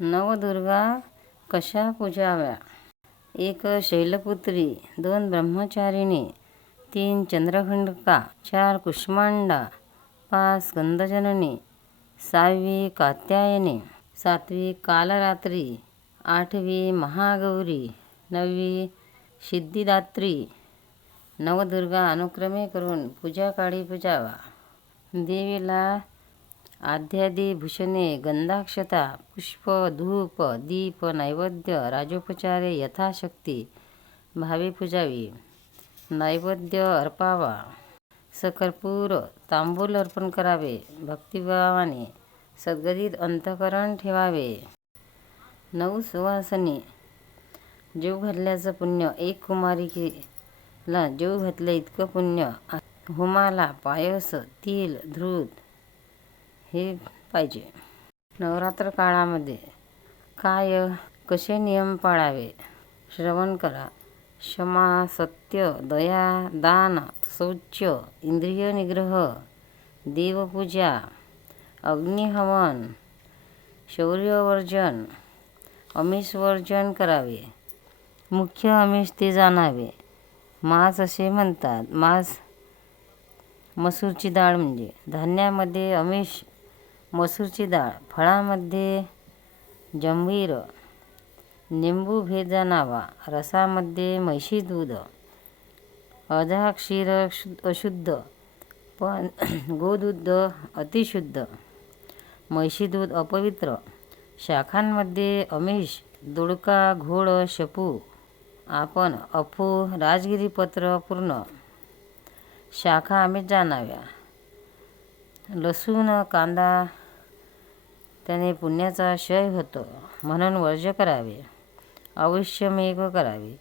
नवदुर्गा कशा पूजाव्या? एक शैलपुत्री दोन ब्रह्मचारिणी तीन चंद्रखंडका चार कुष्मांडा पाच स्कंदजननी सहावी कात्यायनी सातवी कालरात्री आठवी महागौरी नववी सिद्धिदात्री. नवदुर्गा अनुक्रमे करून पूजा काळी पूजावा. देवीला आद्यादी भूषणे गंधाक्षता पुष्प धूप दीप नैवेद्य राजोपचारे यथाशक्ती भावे पूजावी नैवेद्य अर्पावा सकर्पूर तांबूल अर्पण करावे भक्तिभावाने सद्गतीत अंतकरण ठेवावे. नऊ सुवासनी जेव घातल्याचं पुण्य एक कुमारिकेला जेव घातल्या इतकं पुण्य होमाला पायस तीळ धृत हे पाहिजे. नवरात्र काळामध्ये काय कसे नियम पाळावे? श्रवण करा. क्षमा सत्य दया दान शौच इंद्रिय निग्रह देवपूजा अग्निहवन शौर्यवर्जन अमिषवर्जन करावे. मुख्य आमिष ते जाणावे. मास असे म्हणतात. मास मसूरची डाळ म्हणजे धान्यामध्ये आमिष मसूरची डाळ. फळामध्ये जंभीर निंबू भेद रसामध्ये म्हैशी दूध अधा क्षीर अशुद्ध पण गोदूध अतिशुद्ध म्हैशी दूध अपवित्र शाखांमध्ये अमिष दोडका घोड शपू आपण अफू राजगिरीपत्र पूर्ण शाखा आम्ही जाणाव्या. लसूण कांदा त्याने पुण्याचा क्षय होतो म्हणून वर्ज करावे. अवश्यमेव करावे.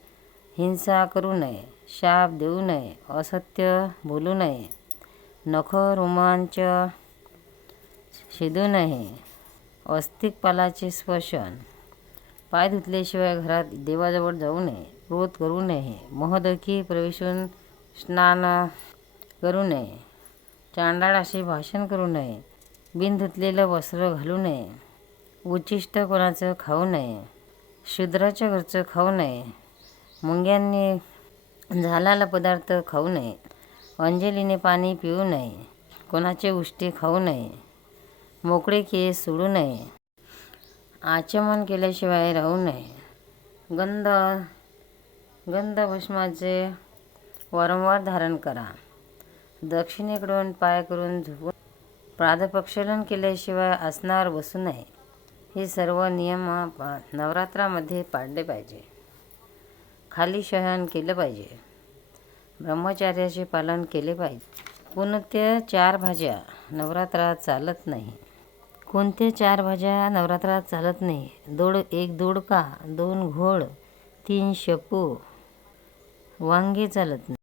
हिंसा करू नये शाप देऊ नये असत्य बोलू नये. नख रोमांच शिदू नये. अस्तिक पालाचे स्पर्शन. पाय धुतल्याशिवाय घरात देवाजवळ जाऊ नये क्रोध करू नये मोहदखी प्रवेशून स्नान करू नये चांडाळाशी भाषण करू नये. बिनधुतलेलं वस्त्र घालू नये. उच्चिष्ट कोणाचं खाऊ नये. शूद्राच्या घरचं खाऊ नये. मुंग्यांनी झालेला पदार्थ खाऊ नये. अंजलीने पाणी पिऊ नये. कोणाचे उष्टी खाऊ नये. मोकळे केस सोडू नये. आचमन केल्याशिवाय राहू नये. गंध गंधभस्माचे वारंवार धारण करा. दक्षिणेकडून पाय करून झोपून पादप्रक्षालन केल्याशिवाय आसनावर बसू नये. हे सर्व नियम पा नवरात्रामध्ये पाळले पाहिजे. खाली शयन केलं पाहिजे. ब्रह्मचार्याचे पालन केले पाहिजे. कोणत्या चार भाज्या नवरात्रात चालत नाही? कोणत्या चार भाज्या नवरात्रात चालत नाही? दोड एक दोडका दोन घोळ तीन शपू वांगे चालत नाही.